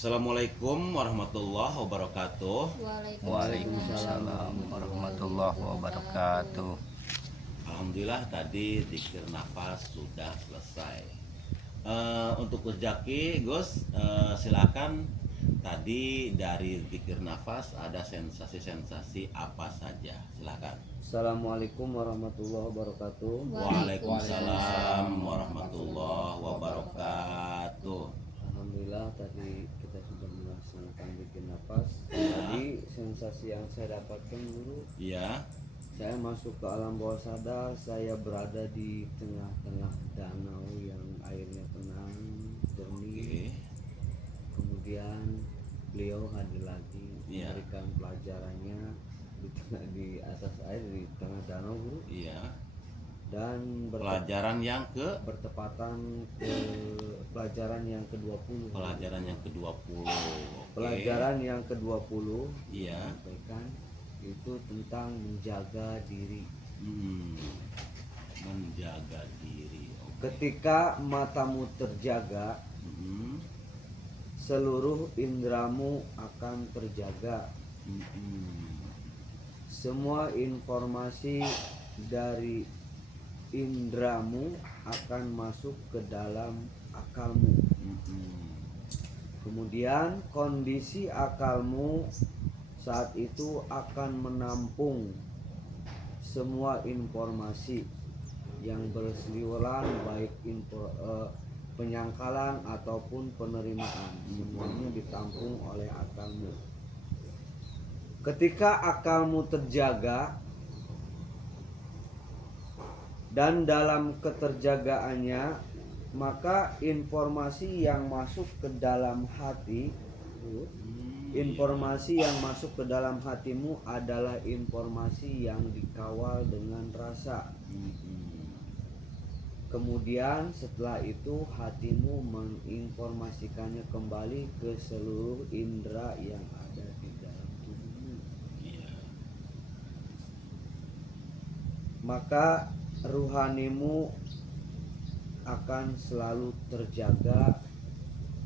Assalamualaikum warahmatullahi wabarakatuh. Waalaikumsalam warahmatullahi wabarakatuh. Alhamdulillah tadi zikir nafas sudah selesai. Untuk Gus Jaki, Gus, silakan. Tadi dari zikir nafas ada sensasi-sensasi apa saja? Silakan. Assalamualaikum warahmatullahi wabarakatuh. Waalaikumsalam warahmatullahi wabarakatuh. Alhamdulillah tadi kita sudah melaksanakan bikin nafas. Tadi sensasi yang saya dapatkan dulu, Iya. saya masuk ke alam bawah sadar, saya berada di tengah-tengah danau yang airnya tenang, jernih. Oke. Kemudian beliau hadir lagi Iya. memberikan pelajarannya di atas air di tengah danau, Guru. Iya. Dan Pelajaran yang ke bertepatan ke pelajaran yang ke-20. pelajaran yang ke-20. Oke. Pelajaran yang ke-20 Iya. sampaikan itu tentang menjaga diri. Menjaga diri. Oke. Ketika matamu terjaga, Mm-mm. seluruh indramu akan terjaga. Mm-mm. Semua informasi dari indramu akan masuk ke dalam akalmu. Mm-mm. Kemudian kondisi akalmu saat itu akan menampung semua informasi yang berseliweran, baik penyangkalan ataupun penerimaan, semuanya ditampung oleh akalmu. Ketika akalmu terjaga dan dalam keterjagaannya, maka informasi yang masuk ke dalam hati, informasi yang masuk ke dalam hatimu adalah informasi yang dikawal dengan rasa. Kemudian setelah itu hatimu menginformasikannya kembali ke seluruh indera yang ada di dalam tubuhmu. Iya. Maka ruhanimu akan selalu terjaga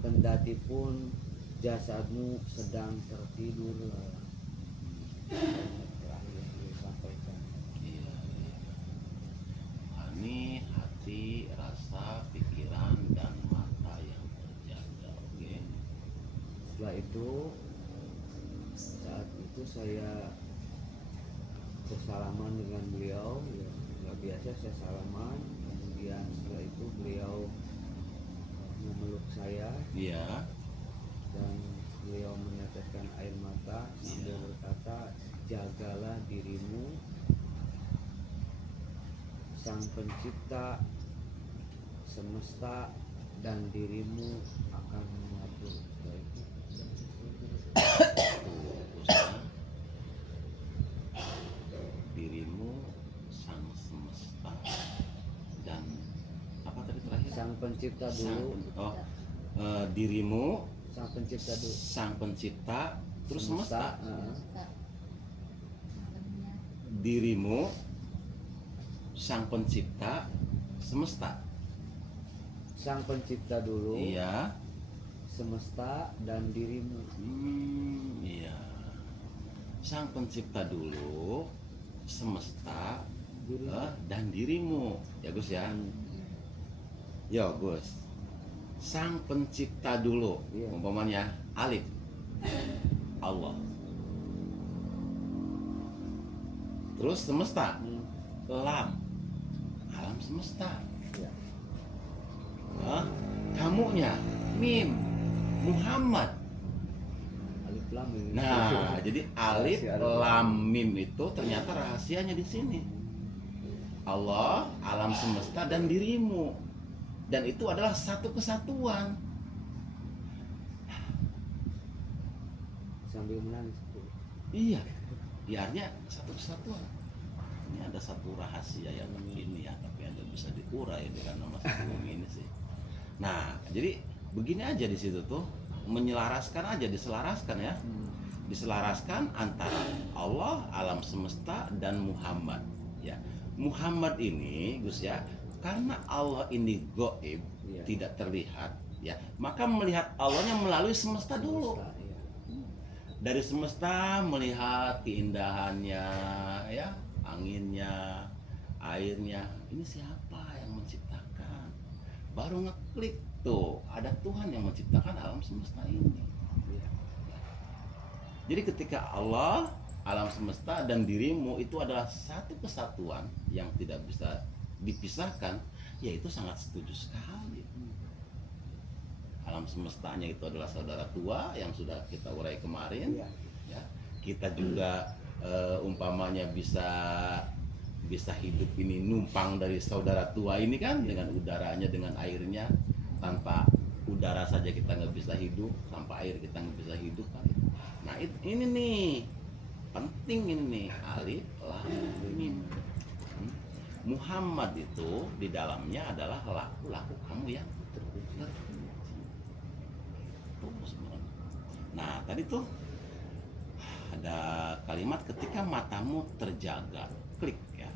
kendati pun jasadmu sedang tertidur lelap. Terakhir disampaikan. Iya. Ini hati, rasa, pikiran, dan mata yang terjaga. Oke. Setelah itu, saat itu saya bersalaman dengan beliau, ya, nggak biasa saya salaman. Kemudian setelah itu beliau memeluk saya Iya. dan beliau meneteskan air mata sambil berkata, jagalah dirimu, Sang Pencipta semesta dan dirimu akan mengatur. Setelah itu, Dirimu sang semesta dan apa tadi terakhir? Sang Pencipta dulu, Dirimu Sang Pencipta dulu, sang pencipta terus semesta. Dirimu sang pencipta semesta. Sang Pencipta dulu, Iya. semesta dan dirimu. Iya. Sang pencipta dulu, semesta, Dirimu. dan dirimu. Ya Gus ya. Yo Gus. Sang pencipta dulu. Iya. Umpamanya alif. Allah. Terus semesta. Lam. Alam semesta. Ya. Kamunya mim. Muhammad. Alif lam ini. Nah, jadi alif Rahasia alif lam mim itu ternyata rahasianya di sini. Allah, alam semesta dan dirimu. Dan itu adalah satu kesatuan. Sambil menangis. Iya. Biarnya satu kesatuan. Ini ada satu rahasia yang begini ya, tapi ada bisa diurai dengan nama satu ini sih. Nah, jadi begini aja di situ tuh, menyelaraskan aja, diselaraskan ya. Diselaraskan antara Allah, alam semesta dan Muhammad ya. Muhammad ini Gus ya, karena Allah ini gaib, Iya. tidak terlihat ya, maka melihat Allahnya melalui semesta dulu. Semesta, iya. Dari semesta melihat keindahannya, ya, anginnya, airnya. Ini siapa yang menciptakan? Baru ngeklik tuh, ada Tuhan yang menciptakan alam semesta ini. Iya. Jadi ketika Allah, alam semesta dan dirimu itu adalah satu kesatuan yang tidak bisa dipisahkan, ya itu sangat setuju sekali. Alam semestanya itu adalah saudara tua yang sudah kita urai kemarin. Iya. Ya, kita juga umpamanya bisa hidup ini numpang dari saudara tua ini kan, dengan udaranya, dengan airnya. Tanpa udara saja kita nggak bisa hidup, tanpa air kita nggak bisa hidup kan. Nah ini nih penting, ini nih alif lam mim. Muhammad itu di dalamnya adalah laku kamu yang terpuji. Nah tadi tuh ada kalimat ketika matamu terjaga, klik ya,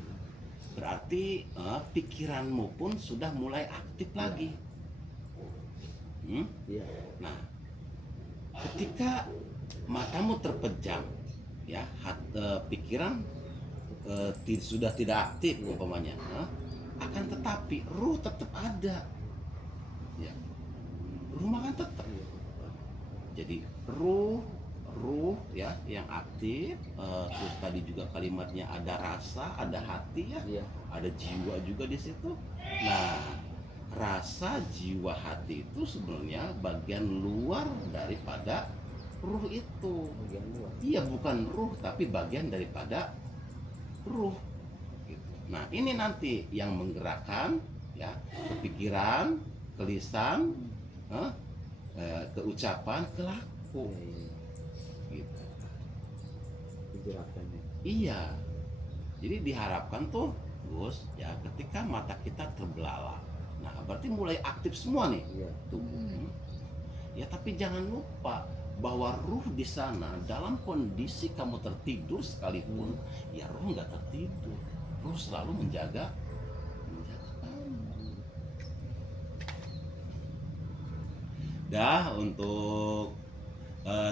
berarti pikiranmu pun sudah mulai aktif lagi. Iya. Nah ketika matamu terpejam ya, pikiran sudah tidak aktif umpamanya, akan tetapi ruh tetap ada ya, ruh makan tetap. Jadi ruh ya yang aktif, terus tadi juga kalimatnya ada rasa, ada hati ya, Iya. ada jiwa juga di situ. Nah rasa, jiwa, hati itu sebenarnya bagian luar daripada ruh itu. Bagian luar. Iya, bukan ruh tapi bagian daripada ruh gitu. Nah ini nanti yang menggerakkan ya, kepikiran, ke lisan, ke ucapan, ke laku gitu. Gerakannya. Iya, jadi diharapkan tuh Gus ya, ketika mata kita terbelalak, nah berarti mulai aktif semua nih Iya. tubuh. Ya tapi jangan lupa bahwa ruh di sana dalam kondisi kamu tertidur sekalipun, ya ruh nggak tertidur, ruh selalu menjaga kamu. Dah untuk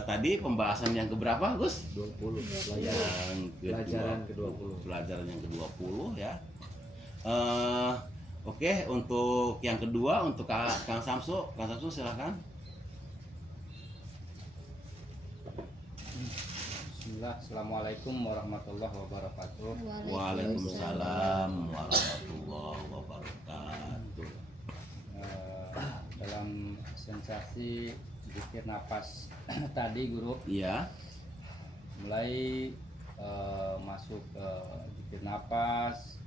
tadi pembahasan yang keberapa Gus? 20 Yang pelajaran ke-20. Pelajaran yang ke-20 ya. Oke, untuk yang kedua untuk Kang Samsu silahkan. Bismillah. Assalamualaikum warahmatullahi wabarakatuh. Waalaikumsalam warahmatullahi wabarakatuh. Dalam sensasi zikir nafas tadi guru, Iya. mulai masuk ke zikir nafas,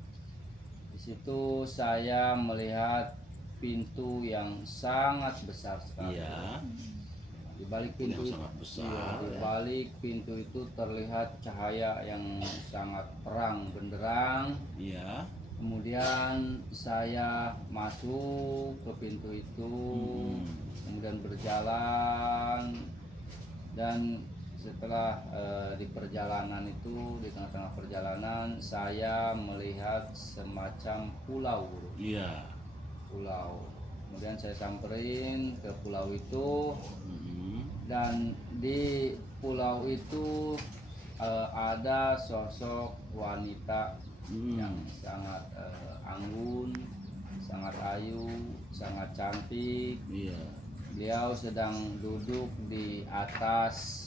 di situ saya melihat pintu yang sangat besar sekali. Iya. Di balik Yang pintu, sangat besar. iya, di Ya. balik pintu itu terlihat cahaya yang sangat terang benderang. Iya. Kemudian saya masuk ke pintu itu, kemudian berjalan, dan setelah di perjalanan itu, di tengah-tengah perjalanan saya melihat semacam pulau, Guru. Iya. Pulau. Kemudian saya samperin ke pulau itu, Mm-mm. dan di pulau itu ada sosok wanita yang sangat anggun, sangat ayu, sangat cantik. Iya. Beliau sedang duduk di atas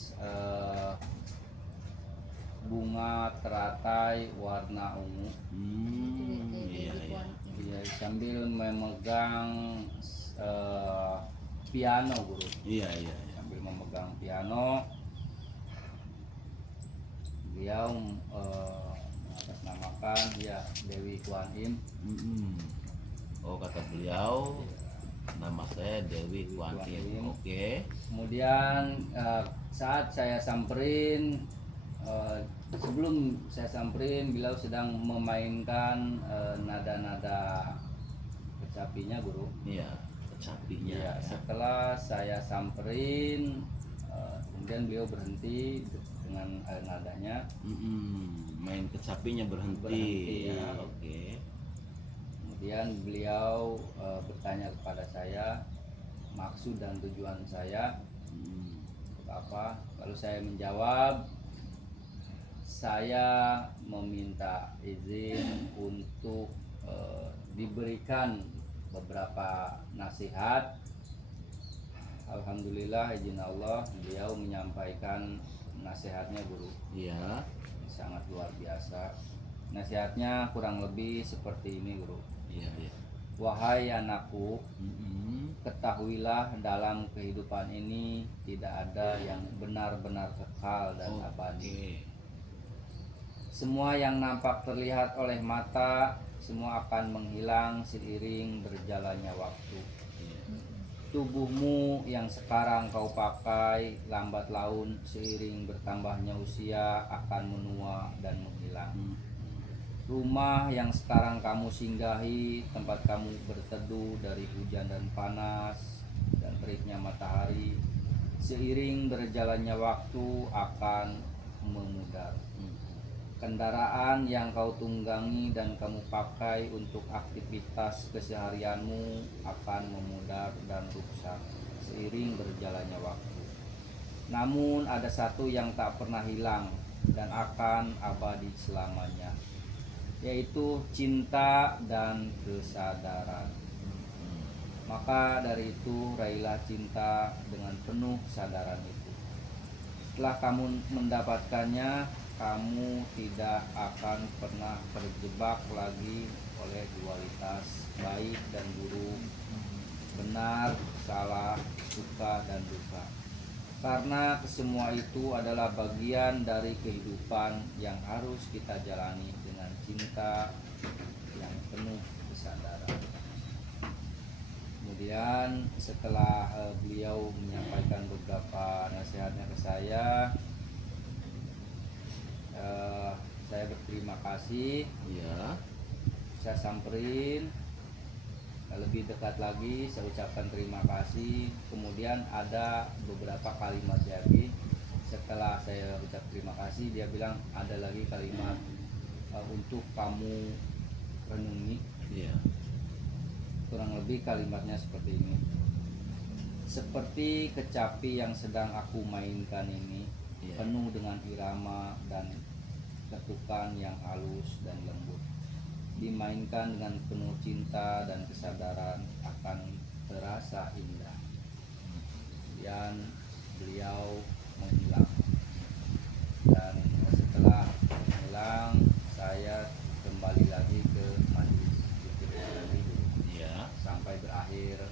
bunga teratai warna ungu. Iya, iya. Dia sambil memegang piano, Guru. Iya, iya, iya. Sambil memegang piano, beliau mengatasnamakan ya Dewi Kuan Im. Oh, kata beliau, nama saya Dewi Kuan Im. Oke. Kemudian saat saya samperin, sebelum saya samperin, beliau sedang memainkan nada-nada kecapinya, Guru. Iya, kecapinya. Ya, setelah saya samperin, kemudian beliau berhenti dengan nadanya. Main kecapinya berhenti. Berhenti. Ya, oke. Kemudian beliau bertanya kepada saya, maksud dan tujuan saya Hmm. untuk apa. Lalu saya menjawab, saya meminta izin untuk diberikan beberapa nasihat. Alhamdulillah izin Allah beliau menyampaikan nasihatnya guru, Iya. sangat luar biasa. Nasihatnya kurang lebih seperti ini guru. Iya, iya. Wahai anakku, Mm-mm. ketahuilah dalam kehidupan ini tidak ada yang benar-benar kekal dan abadi. Oke. Semua yang nampak terlihat oleh mata semua akan menghilang seiring berjalannya waktu. Iya. Tubuhmu yang sekarang kau pakai lambat laun seiring bertambahnya usia akan menua dan menghilang. Hmm. Rumah yang sekarang kamu singgahi, tempat kamu berteduh dari hujan dan panas dan teriknya matahari, seiring berjalannya waktu akan memudar. Hmm. Kendaraan yang kau tunggangi dan kamu pakai untuk aktivitas keseharianmu akan memudar dan rusak seiring berjalannya waktu. Namun ada satu yang tak pernah hilang dan akan abadi selamanya, yaitu cinta dan kesadaran. Maka dari itu raihlah cinta dengan penuh kesadaran itu. Setelah kamu mendapatkannya, kamu tidak akan pernah terjebak lagi oleh dualitas baik dan buruk, benar, salah, suka dan duka. Karena kesemua itu adalah bagian dari kehidupan yang harus kita jalani dengan cinta yang penuh kesadaran. Kemudian setelah beliau menyampaikan beberapa nasihatnya ke saya berterima kasih. Iya. Saya samperin lebih dekat lagi, saya ucapkan terima kasih. Kemudian ada beberapa kalimat lagi. Setelah saya ucap terima kasih, dia bilang ada lagi kalimat untuk kamu renungi. Iya. Kurang lebih kalimatnya seperti ini. Seperti kecapi yang sedang aku mainkan ini, Iya. penuh dengan irama dan ketukan yang halus dan lembut, dimainkan dengan penuh cinta dan kesadaran akan terasa indah. Kemudian beliau menghilang, dan setelah menghilang saya kembali lagi ke majelis zikir tadi Iya. sampai berakhir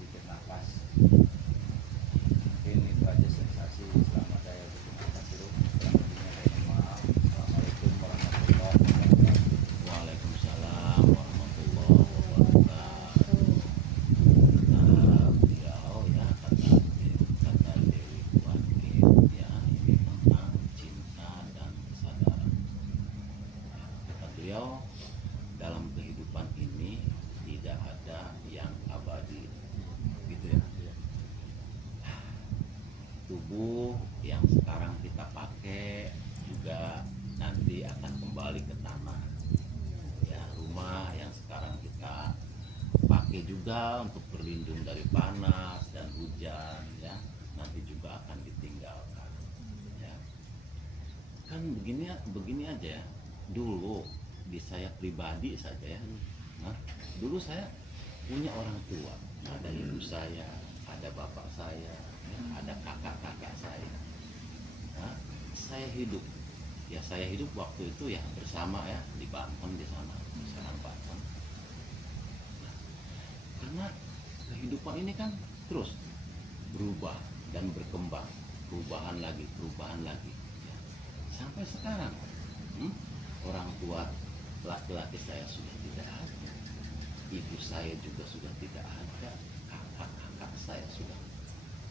zikir nafas. Mungkin itu aja sensasi selama saya zikir nafas dulu. Kurang lebihnya saya mohon maaf. Assalamualaikum warahmatullahi wabarakatuh. Waalaikumsalam warahmatullahi wabarakatuh. Kata beliau ya, kata Dewi Kuatin ya, ini tentang cinta dan kesadaran. Kata beliau, dalam kehidupan ini tidak ada yang abadi, gitu ya. Tubuh yang sekarang kita pakai juga nanti akan kembali ke tanah. Ya, rumah yang sekarang kita pakai juga untuk berlindung dari panas dan hujan ya, nanti juga akan ditinggalkan. Ya. Kan begini aja ya. Dulu di saya pribadi saja ya. Nah, dulu saya punya orang tua, ada ibu saya, ada bapak saya, ya, ada kakak-kakak saya. Nah, saya hidup waktu itu ya bersama ya di Banten, di sana di Serang Banten. Nah, karena kehidupan ini kan terus berubah dan berkembang, perubahan lagi ya. Sampai sekarang orang tua laki-laki saya sudah tidak ada, ibu saya juga sudah tidak ada, kakak-kakak saya sudah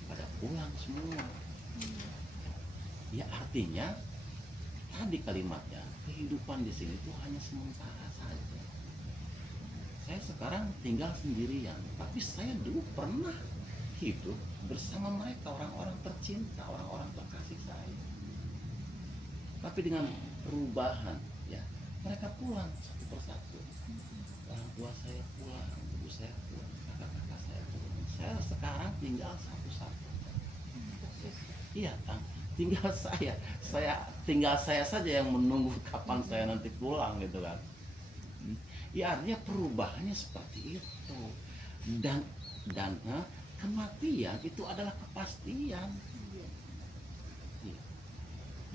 pada pulang semua. Ya artinya tadi kalimatnya, kehidupan di sini tuh hanya sementara saja. Saya sekarang tinggal sendirian, tapi saya dulu pernah hidup bersama mereka, orang-orang tercinta, orang-orang terkasih saya. Tapi dengan perubahan ya, mereka pulang satu persatu. Orang tua saya pulang, ibu saya pulang, kakak-kakak saya pulang. saya sekarang tinggal satu-satu. Iya, Kang. Tinggal saya saja yang menunggu kapan saya nanti pulang gitu kan. Ya artinya perubahannya seperti itu. Dan kematian itu adalah kepastian.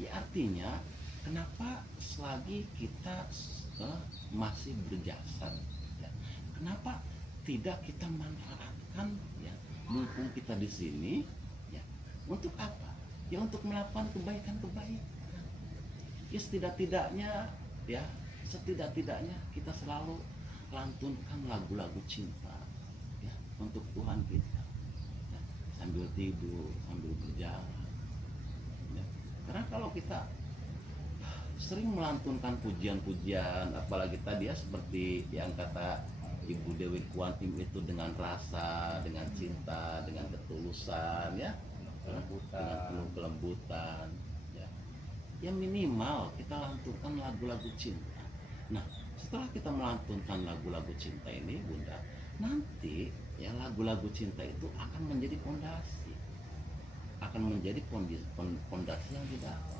Ya artinya kenapa selagi kita masih berjasad, ya, kenapa tidak kita manfaatkan, ya, mumpung kita di sini, ya, untuk apa? Ya untuk melakukan kebaikan-kebaikan. Ya setidak-tidaknya kita selalu lantunkan lagu-lagu cinta, ya, untuk Tuhan kita, ya, sambil tidur, sambil berjalan. Ya. Karena kalau kita sering melantunkan pujian-pujian, apalagi tadi ya seperti yang kata Ibu Dewi Kuantim itu dengan rasa, dengan cinta, dengan ketulusan, ya, dengan penuh kelembutan, ya. Yang minimal kita lantunkan lagu-lagu cinta. Nah, setelah kita melantunkan lagu-lagu cinta ini, Bunda, nanti ya lagu-lagu cinta itu akan menjadi pondasi, pondasi yang di dalam.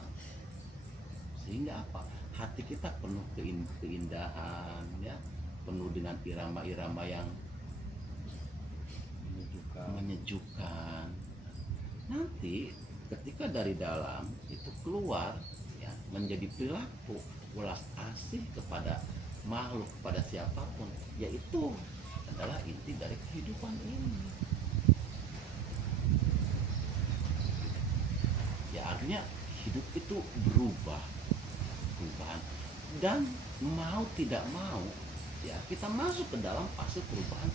Sehingga apa? Hati kita penuh keindahan, ya, penuh dengan irama-irama yang menyejukkan. Nanti ketika dari dalam itu keluar, ya, menjadi perilaku ulas asih kepada makhluk, kepada siapapun, yaitu adalah inti dari kehidupan ini. Ya artinya hidup itu perubahan, dan mau tidak mau, ya, kita masuk ke dalam fase perubahan.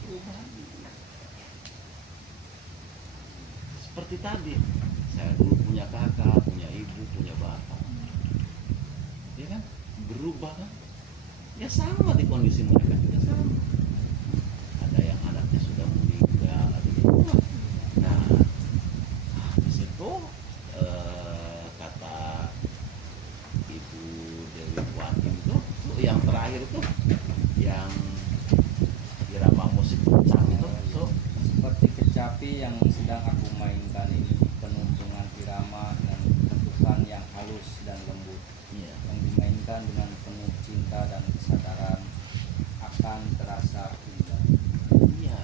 Seperti tadi, saya dulu punya kakak, punya ibu, punya bapak, ya kan, berubah kan, ya sama di kondisi mereka juga sama. Ada yang anaknya sudah meninggal, ada yang tua. Nah, di situ kata Ibu Dewi Kuantim itu yang terakhir itu, yang irama musik kencang itu, seperti kecapi yang sedang aku mainkan ini, penuh dengan irama dan bentukan yang halus dan lembut, ya, yang dimainkan dengan penuh cinta dan kesadaran, akan terasa indah. iya.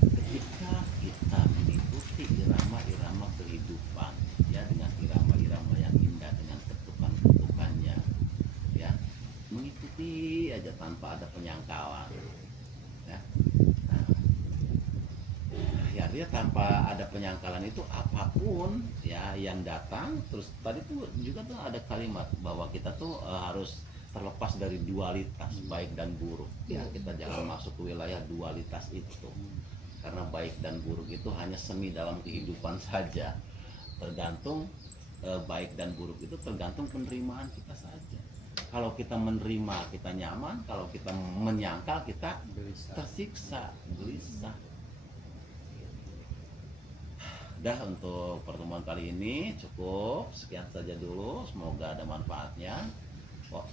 Ketika kita mengikuti irama-irama kehidupan, ya, dengan irama-irama yang indah, dengan ketukan-ketukannya, ya, mengikuti aja tanpa ada penyangkalan, ya. Nah, ya dia tanpa ada penyangkalan itu apapun, ya, yang datang. Terus tadi tuh juga tuh ada kalimat bahwa kita tuh harus terlepas dari dualitas baik dan buruk, ya, kita jangan masuk ke wilayah dualitas itu, karena baik dan buruk itu hanya semi dalam kehidupan saja, tergantung baik dan buruk itu tergantung penerimaan kita saja. Kalau kita menerima kita nyaman, kalau kita menyangkal kita tersiksa, gelisah. Dah, untuk pertemuan kali ini cukup sekian saja dulu, semoga ada manfaatnya.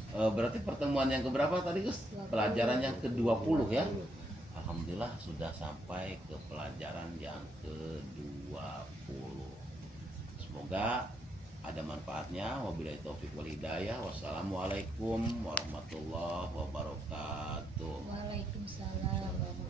Berarti pertemuan yang keberapa tadi, Gus? Pelajaran yang ke-20 ya. Alhamdulillah sudah sampai ke pelajaran yang ke-20. Semoga ada manfaatnya. Wabillahi taufiq wal hidayah. Wassalamualaikum warahmatullahi wabarakatuh. Waalaikumsalam warahmatullahi